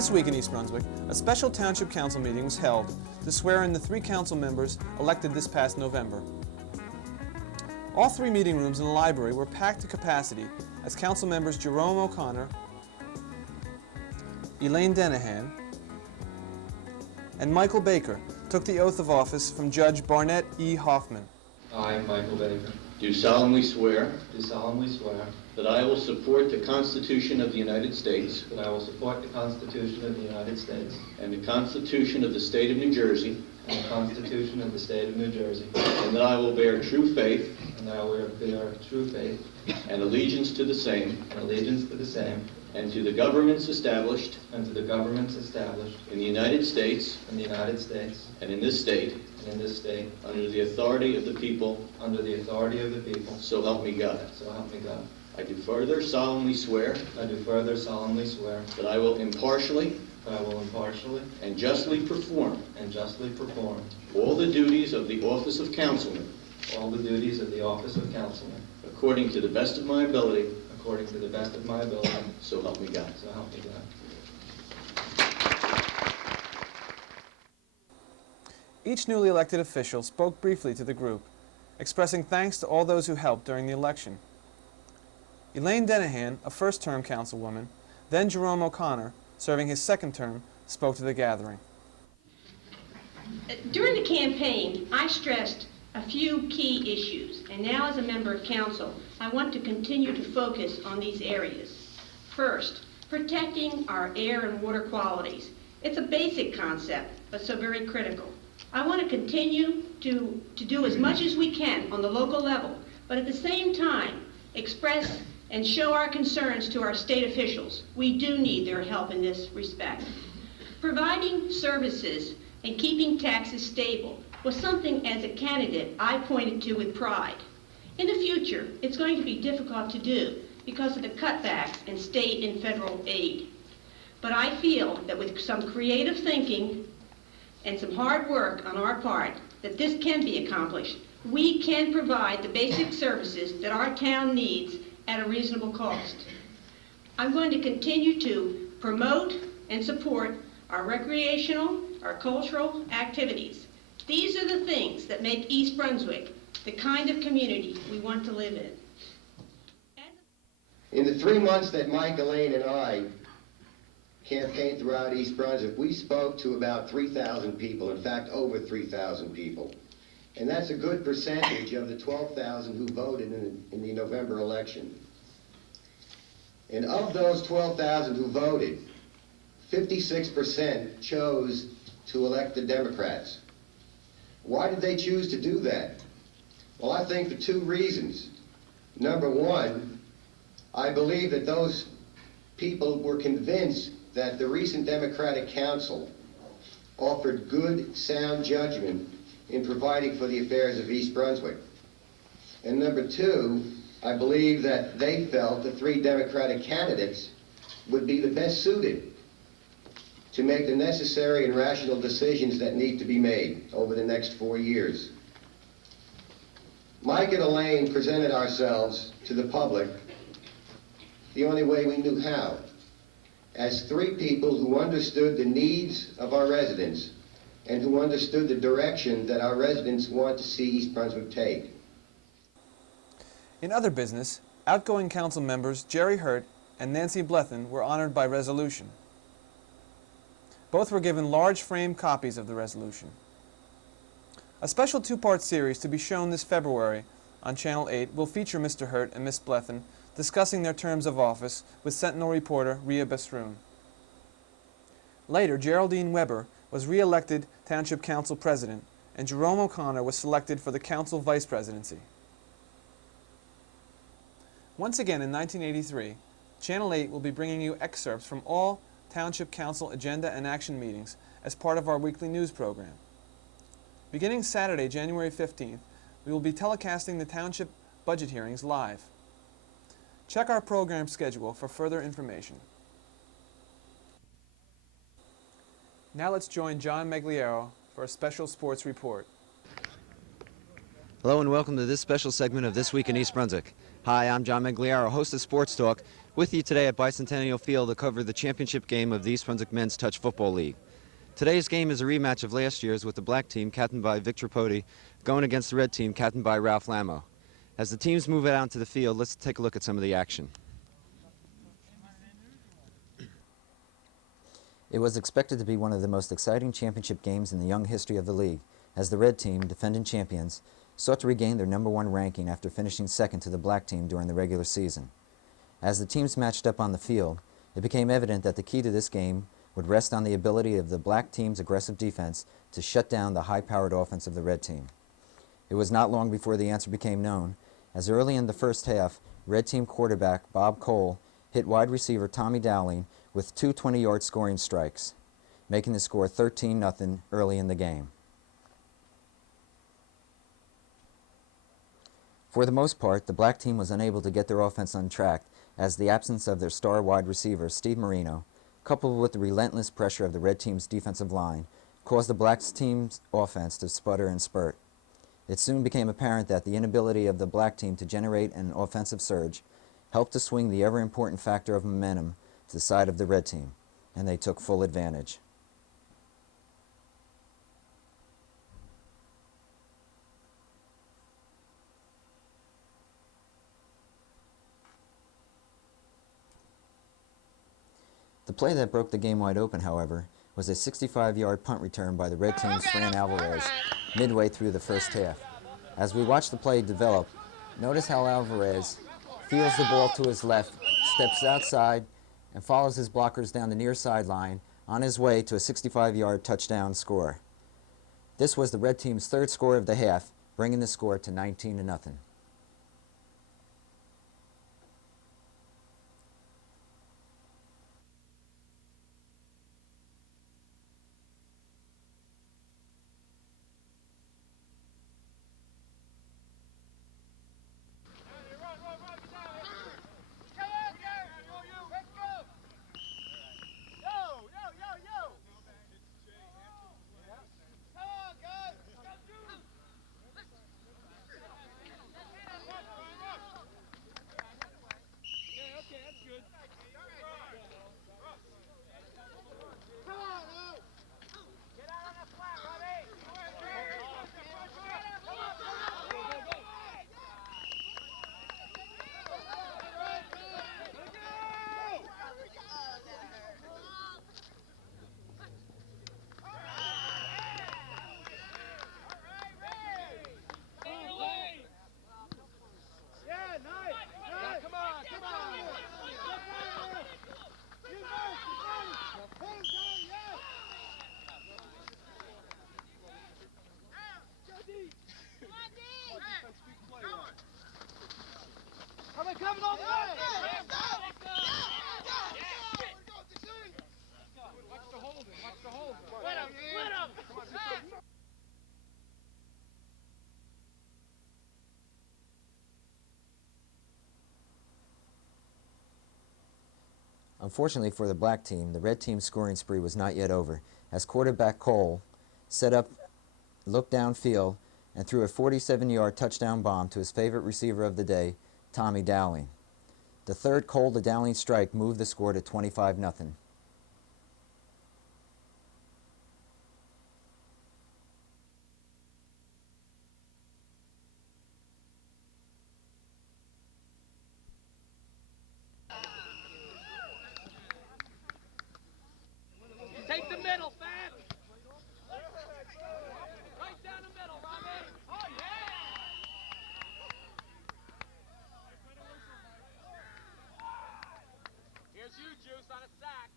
This week in East Brunswick, a special Township Council meeting was held to swear in the 3 council members elected this past November. All 3 meeting rooms in the library were packed to capacity as council members Jerome O'Connor, Elaine Denahan, and Michael Baker took the oath of office from Judge Barnett E. Hoffman. I, Michael Baker, Do solemnly swear do solemnly swear that I will support the Constitution of the United States that I will support the Constitution of the United States and the Constitution of the State of New Jersey, and the Constitution of the State of New Jersey, and that I will bear true faith and that I will bear true faith and allegiance to the same and allegiance to the same and to the governments established and to the governments established in the United States in the United States and in this state and in this state under the authority of the people, under the authority of the people, so help me God. so help me God. I do further solemnly swear I do further solemnly swear that I will impartially that I will impartially and justly perform and justly perform all the duties of the office of councilman all the duties of the office of councilman according to the best of my ability, according to the best of my ability, so help me God. so help me God. Each newly elected official spoke briefly to the group, expressing thanks to all those who helped during the election. Elaine Denahan, a first-term councilwoman, then Jerome O'Connor, serving his second term, spoke to the gathering. During the campaign, I stressed a few key issues, and now as a member of council, I want to continue to focus on these areas. First, protecting our air and water qualities. It's a basic concept, but so very critical. I want to continue to do as much as we can on the local level, but at the same time, express and show our concerns to our state officials. We do need their help in this respect. Providing services and keeping taxes stable was something as a candidate I pointed to with pride. In the future, it's going to be difficult to do because of the cutbacks in state and federal aid. But I feel that with some creative thinking and some hard work on our part, that this can be accomplished. We can provide the basic services that our town needs at a reasonable cost. I'm going to continue to promote and support our recreational, our cultural activities. These are the things that make East Brunswick the kind of community we want to live in. In the 3 months that Mike, Elaine, and I campaigned throughout East Brunswick, we spoke to about 3,000 people, in fact, over 3,000 people. And that's a good percentage of the 12,000 who voted in the November election. And of those 12,000 who voted, 56% chose to elect the Democrats. Why did they choose to do that? Well, I think for 2 reasons. Number one, I believe that those people were convinced that the recent Democratic Council offered good, sound judgment in providing for the affairs of East Brunswick. And number 2, I believe that they felt the 3 Democratic candidates would be the best suited to make the necessary and rational decisions that need to be made over the next 4 years. Mike and Elaine presented ourselves to the public the only way we knew how, as 3 people who understood the needs of our residents and who understood the direction that our residents want to see East Brunswick take. In other business, outgoing council members Jerry Hurt and Nancy Blethen were honored by resolution. Both were given large frame copies of the resolution. A special 2-part series to be shown this February on Channel 8 will feature Mr. Hurt and Miss Blethen discussing their terms of office with Sentinel reporter Rhea Besroon. Later, Geraldine Weber was re-elected Township Council President, and Jerome O'Connor was selected for the Council Vice Presidency. Once again in 1983, Channel 8 will be bringing you excerpts from all Township Council agenda and action meetings as part of our weekly news program. Beginning Saturday, January 15th, we will be telecasting the Township budget hearings live. Check our program schedule for further information. Now let's join John Megliero for a special sports report. Hello and welcome to this special segment of This Week in East Brunswick. Hi, I'm John Megliero, host of Sports Talk, With you today at Bicentennial Field to cover the championship game of the East Brunswick Men's Touch Football League. Today's game is a rematch of last year's with the black team, captained by Victor Poti, going against the red team, captained by Ralph Lamo. As the teams move out onto the field, let's take a look at some of the action. It was expected to be one of the most exciting championship games in the young history of the league, as the red team, defending champions, sought to regain their #1 ranking after finishing second to the black team during the regular season. As the teams matched up on the field, it became evident that the key to this game would rest on the ability of the black team's aggressive defense to shut down the high-powered offense of the red team. It was not long before the answer became known, as early in the first half, red team quarterback Bob Cole hit wide receiver Tommy Dowling with 2 20-yard scoring strikes, making the score 13-0 early in the game. For the most part, the black team was unable to get their offense on track, as the absence of their star wide receiver, Steve Marino, coupled with the relentless pressure of the red team's defensive line, caused the black team's offense to sputter and spurt. It soon became apparent that the inability of the black team to generate an offensive surge helped to swing the ever-important factor of momentum to the side of the red team, and they took full advantage. The play that broke the game wide open, however, was a 65-yard punt return by the red team's Fran Alvarez midway through the first half. As we watch the play develop, notice how Alvarez fields the ball to his left, steps outside, and follows his blockers down the near sideline on his way to a 65-yard touchdown score. This was the red team's 3rd score of the half, bringing the score to 19-0. Unfortunately for the black team, the red team's scoring spree was not yet over, as quarterback Cole set up, looked downfield, and threw a 47-yard touchdown bomb to his favorite receiver of the day, Tommy Dowling. The 3rd Cole to Dowling strike moved the score to 25-0. Take the middle, Fab! Right down the middle, Robbie! Oh, yeah! Here's you, Juice, on a sack.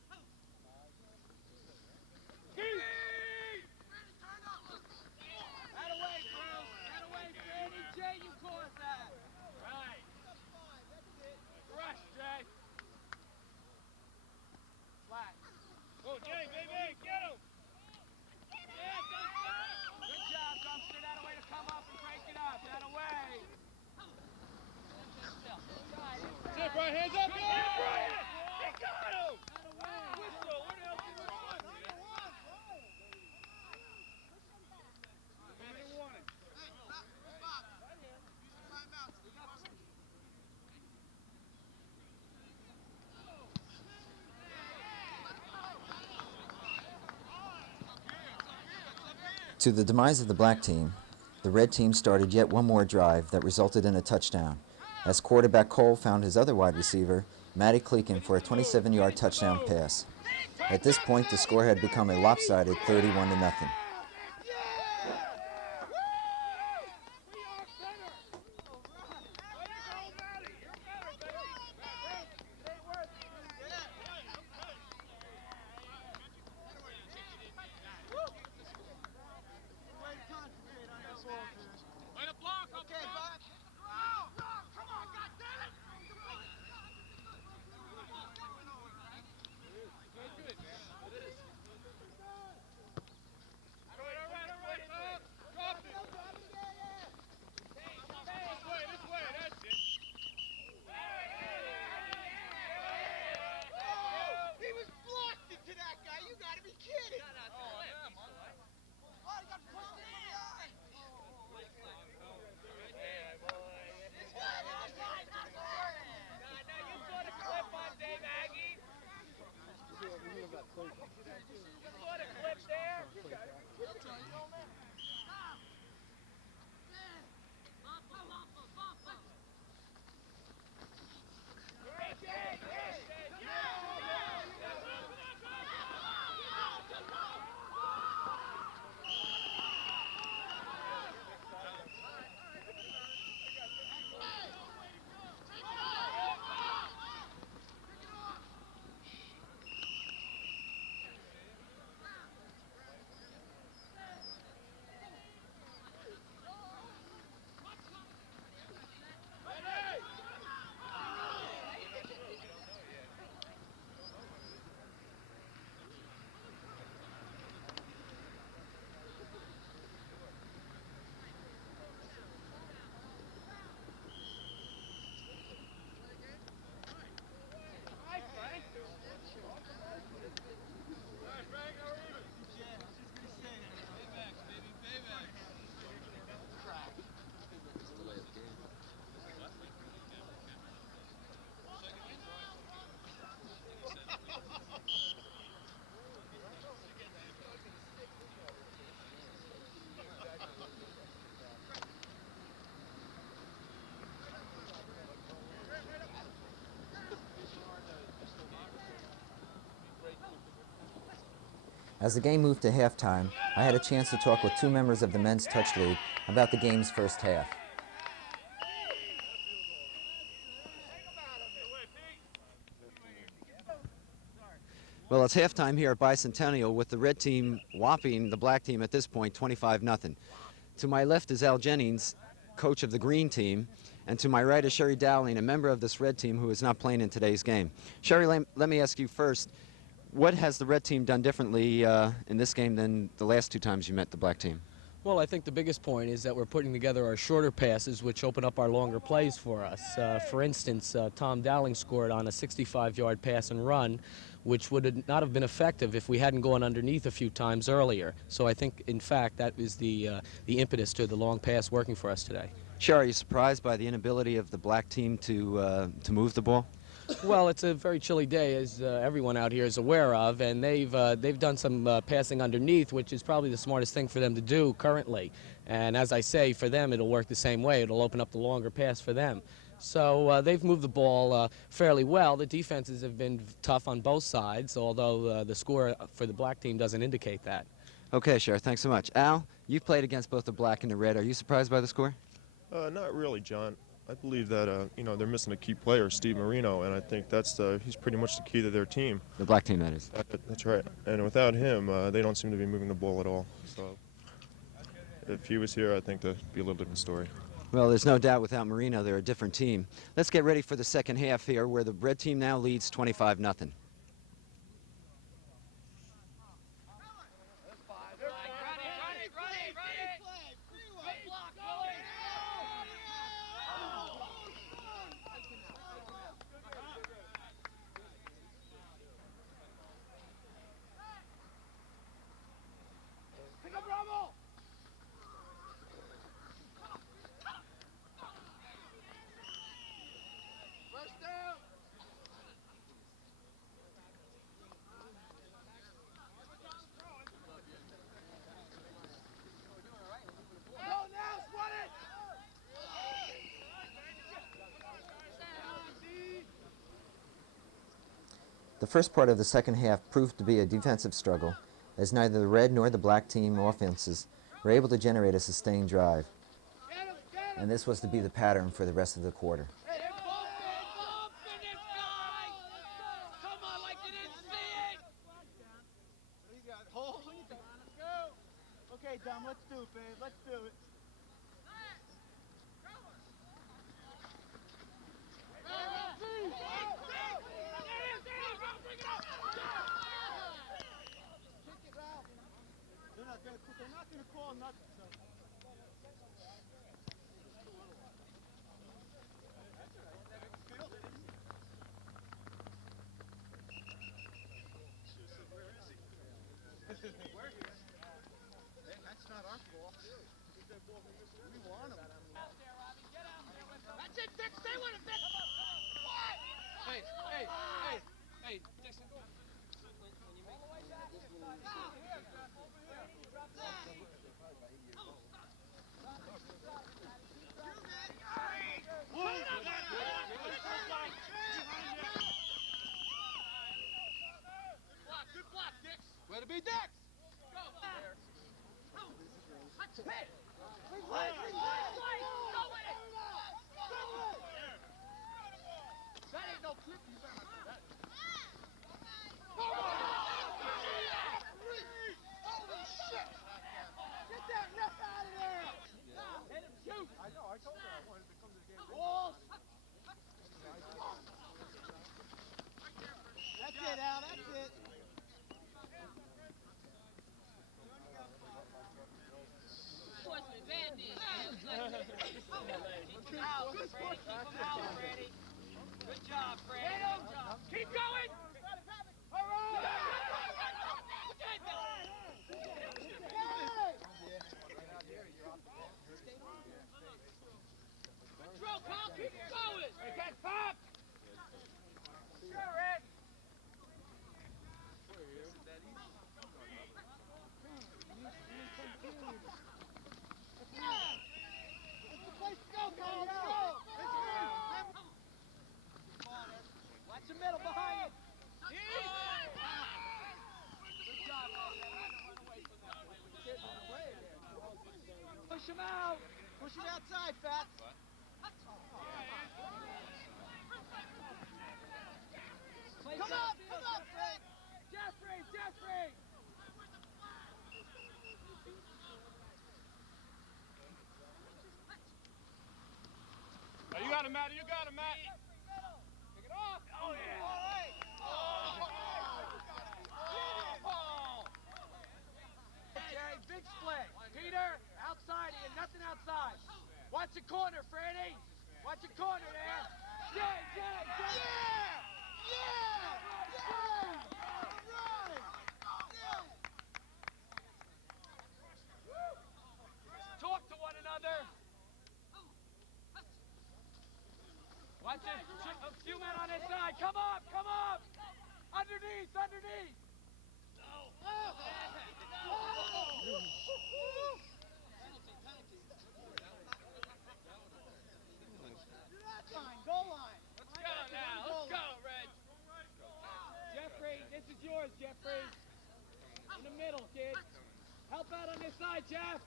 That away, Bruce! That away, Fanny J, you caused that! Right. Rush, Jay! Flat. Oh, Jay, baby, get him! Yeah, good job, Dumpster. That a way to come up and break it up. That away. That's it, Brian. Hands up, Brian! He got him! Whistle. Where the hell did he run? To the demise of the black team, the red team started yet one more drive that resulted in a touchdown, as quarterback Cole found his other wide receiver, Matty Cleakin, for a 27-yard touchdown pass. At this point, the score had become a lopsided 31-0. As the game moved to halftime, I had a chance to talk with two members of the Men's Touch League about the game's first half. Well, it's halftime here at Bicentennial with the red team whopping the black team at this point 25-0. To my left is Al Jennings, coach of the green team, and to my right is Sherry Dowling, a member of this red team who is not playing in today's game. Sherry, let me ask you first, what has the red team done differently in this game than the last two times you met the black team? Well, I think the biggest point is that we're putting together our shorter passes, which open up our longer plays for us. For instance, Tom Dowling scored on a 65-yard pass and run, which would not have been effective if we hadn't gone underneath a few times earlier. So I think, in fact, that is the impetus to the long pass working for us today. Sure, are you surprised by the inability of the black team to move the ball? Well, it's a very chilly day, as everyone out here is aware of, and they've done some passing underneath, which is probably the smartest thing for them to do currently. And as I say, for them, it'll work the same way. It'll open up the longer pass for them. So they've moved the ball fairly well. The defenses have been tough on both sides, although the score for the black team doesn't indicate that. Okay, sure. Thanks so much. Al, you've played against both the black and the red. Are you surprised by the score? Not really, John. I believe that they're missing a key player, Steve Marino, and I think he's pretty much the key to their team. The black team, that is. That's right. And without him, they don't seem to be moving the ball at all. So if he was here, I think that'd be a little different story. Well, there's no doubt without Marino, they're a different team. Let's get ready for the second half here, where the red team now leads 25-0. The first part of the second half proved to be a defensive struggle, as neither the red nor the black team offenses were able to generate a sustained drive. And this was to be the pattern for the rest of the quarter. Hey, they're bumping this guy! Come on, like you didn't see it! He's got hold. Let's go! Okay, Dom, let's do it, babe. Let's do it. They're not going to call nothing, so. That's not our fault. We want him. That's it, Dick. Stay with him, Dick. What? Hey, Dixon. Good block, Dix. Way to be Dix. Go. Hey. That ain't no clip. You better not do that. Holy shit! Get that ref out of there! Let him shoot! I know, I told her I wanted to come to the game. Balls! That's it, Al, that's it. Good job, Freddie. Keep going! All right! Control, Carl, keep going! Get pop! Sure, Ed. Watch the middle behind you. Good job, push him out. Push him outside, Fats. Come up, Fred. Jeffrey. Oh, you got him, Matt. Pick it off. Oh, yeah. All right. Okay, big split. Peter, outside here, nothing outside. Watch the corner, Freddie. Watch the corner there. Talk to one another. Watch it. A few men on this side. Come up. Underneath. Goal line. Let's go now. Let's go, Red. Jeffrey, this is yours, Jeffrey. In the middle, kid. Help out on this side, Jeff.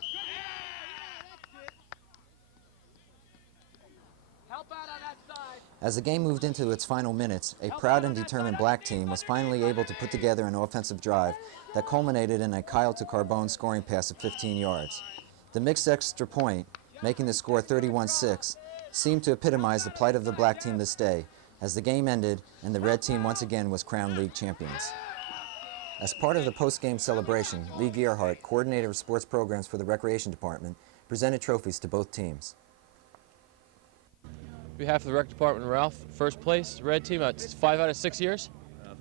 That's it. Help out on that side. As the game moved into its final minutes, a proud and determined black team was finally able to put together an offensive drive that culminated in a Kyle to Carbone scoring pass of 15 yards. The mixed extra point, making the score 31-6, seemed to epitomize the plight of the black team this day, as the game ended and the red team once again was crowned league champions. As part of the post-game celebration, Lee Gearhart, coordinator of sports programs for the Recreation Department, presented trophies to both teams. On behalf of the rec department, Ralph, first place, red team, 5 out of 6 years?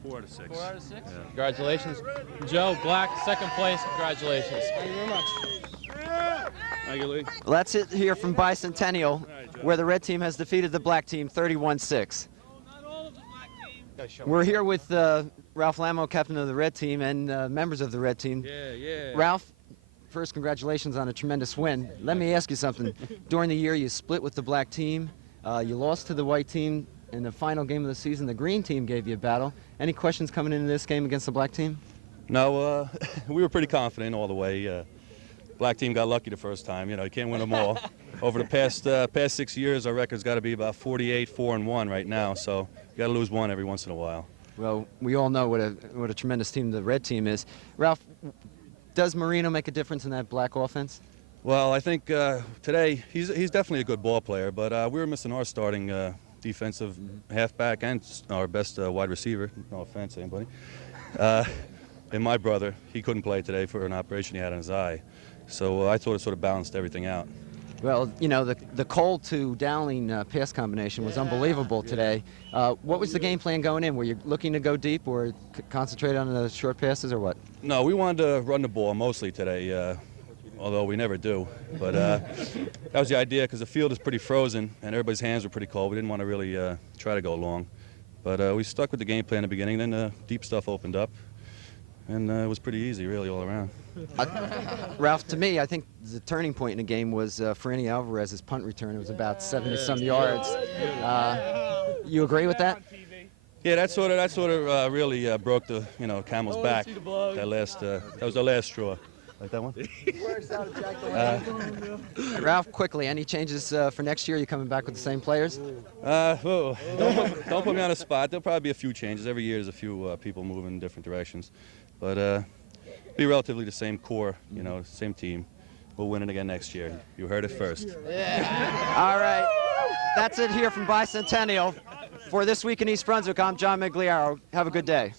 4 out of 6. 4 out of 6? Yeah. Congratulations. Joe, black, second place, congratulations. Thank you very much. Thank you, Lee. Well, that's it here from Bicentennial, where the red team has defeated the black team 31-6. We're here with Ralph Lamo, captain of the red team, and members of the red team. Yeah. Ralph, first, congratulations on a tremendous win. Let me ask you something. During the year, you split with the black team. You lost to the white team in the final game of the season, the green team gave you a battle. Any questions coming into this game against the black team? No, we were pretty confident all the way. Black team got lucky the first time. You know, you can't win them all. Over the past 6 years, our record's got to be about 48-4-1 right now. So you got to lose one every once in a while. Well, we all know what a tremendous team the red team is. Ralph, does Marino make a difference in that black offense? Well, I think today he's definitely a good ball player, but we were missing our starting defensive halfback and our best wide receiver. No offense, anybody. And my brother, he couldn't play today for an operation he had on his eye. So I thought it sort of balanced everything out. Well, you know, the Cole to Dowling pass combination was unbelievable today. What was the game plan going in? Were you looking to go deep or concentrate on the short passes or what? No, we wanted to run the ball mostly today, although we never do. But that was the idea because the field is pretty frozen and everybody's hands were pretty cold. We didn't want to really try to go long. But we stuck with the game plan in the beginning. Then the deep stuff opened up. And it was pretty easy, really, all around. Ralph, to me, I think the turning point in the game was Franny Alvarez's punt return. It was about 70-some yards. You agree with that? Yeah, that sort of really broke the camel's back. That was the last straw. Like that one? Ralph, quickly, any changes for next year? Are you coming back with the same players? Don't put me on the spot. There'll probably be a few changes. Every year there's a few people moving in different directions. But be relatively the same core, same team. We'll win it again next year. You heard it first. Yeah. All right. That's it here from Bicentennial. For This Week in East Brunswick, I'm John Migliaro. Have a good day.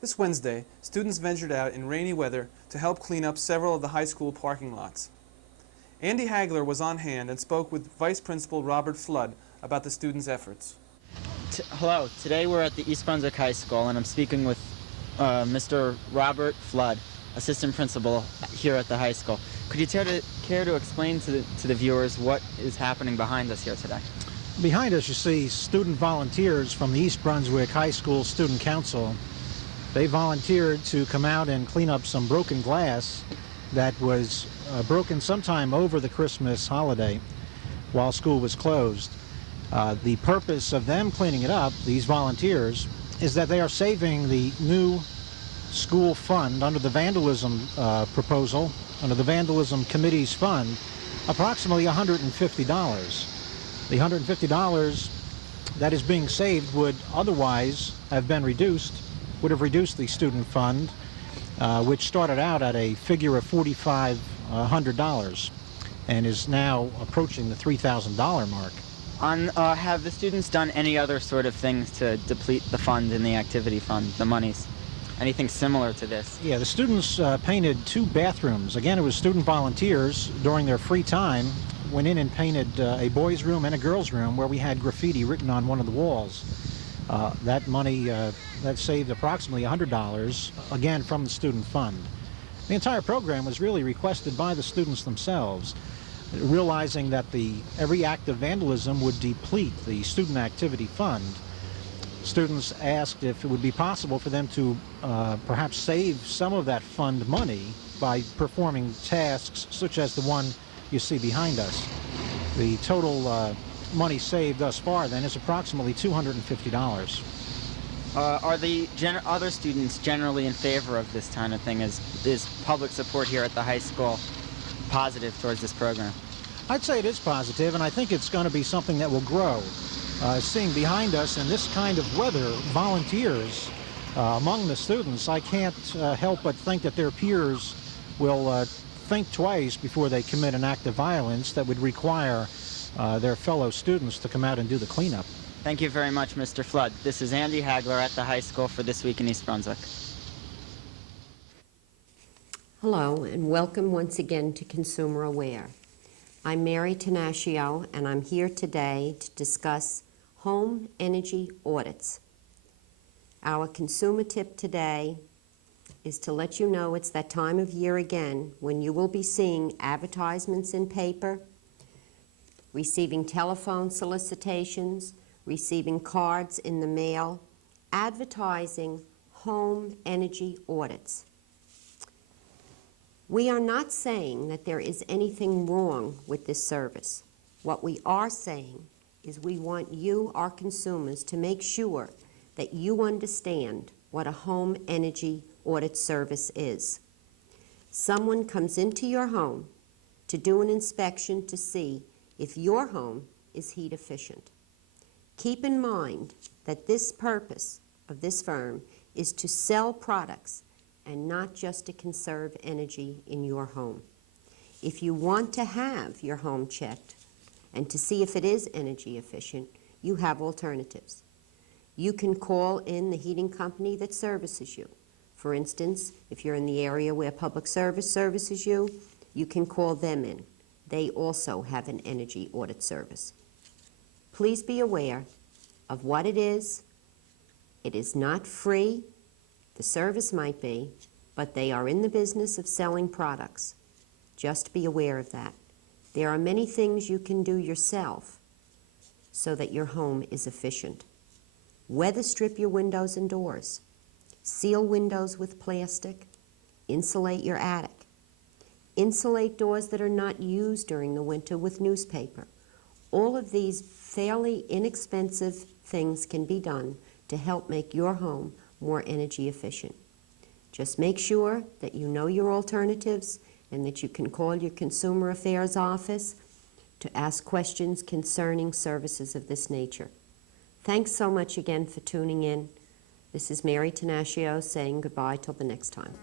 This Wednesday, students ventured out in rainy weather to help clean up several of the high school parking lots. Andy Hagler was on hand and spoke with Vice Principal Robert Flood about the students' efforts. Hello, today we're at the East Brunswick High School and I'm speaking with Mr. Robert Flood, Assistant Principal here at the high school. Could you care to explain to the viewers what is happening behind us here today? Behind us you see student volunteers from the East Brunswick High School Student Council. They volunteered to come out and clean up some broken glass that was broken sometime over the Christmas holiday while school was closed. The purpose of them cleaning it up, these volunteers, is that they are saving the new school fund under the vandalism proposal, under the vandalism committee's fund, approximately $150. The $150 that is being saved would otherwise have been reduced, would have reduced the student fund, which started out at a figure of $4,500 and is now approaching the $3,000 mark. Have the students done any other sort of things to deplete the fund in the activity fund, the monies? Anything similar to this? Yeah, the students painted 2 bathrooms. Again, it was student volunteers during their free time went in and painted a boys' room and a girls' room where we had graffiti written on one of the walls. That money, that saved approximately $100, again, from the student fund. The entire program was really requested by the students themselves, realizing that every act of vandalism would deplete the student activity fund. Students asked if it would be possible for them to perhaps save some of that fund money by performing tasks such as the one you see behind us. The total money saved thus far then is approximately $250. Are the other students generally in favor of this kind of thing? Is public support here at the high school positive towards this program? I'd say it is positive, and I think it's going to be something that will grow. Seeing behind us in this kind of weather, volunteers among the students, I can't help but think that their peers will think twice before they commit an act of violence that would require their fellow students to come out and do the cleanup. Thank you very much, Mr. Flood. This is Andy Hagler at the high school for This Week in East Brunswick. Hello, and welcome once again to Consumer Aware. I'm Mary Tenaccio, and I'm here today to discuss home energy audits. Our consumer tip today is to let you know it's that time of year again when you will be seeing advertisements in paper, receiving telephone solicitations, receiving cards in the mail, advertising home energy audits. We are not saying that there is anything wrong with this service. What we are saying is we want you, our consumers, to make sure that you understand what a home energy audit service is. Someone comes into your home to do an inspection to see if your home is heat efficient. Keep in mind that this purpose of this firm is to sell products and not just to conserve energy in your home. If you want to have your home checked and to see if it is energy efficient, you have alternatives. You can call in the heating company that services you. For instance, if you're in the area where Public Service services you, you can call them in. They also have an energy audit service. Please be aware of what it is. It is not free. The service might be, but they are in the business of selling products. Just be aware of that. There are many things you can do yourself so that your home is efficient. Weather strip your windows and doors. Seal windows with plastic. Insulate your attic. Insulate doors that are not used during the winter with newspaper. All of these fairly inexpensive things can be done to help make your home more energy efficient. Just make sure that you know your alternatives and that you can call your Consumer Affairs office to ask questions concerning services of this nature. Thanks so much again for tuning in. This is Mary Tenaccio saying goodbye till the next time.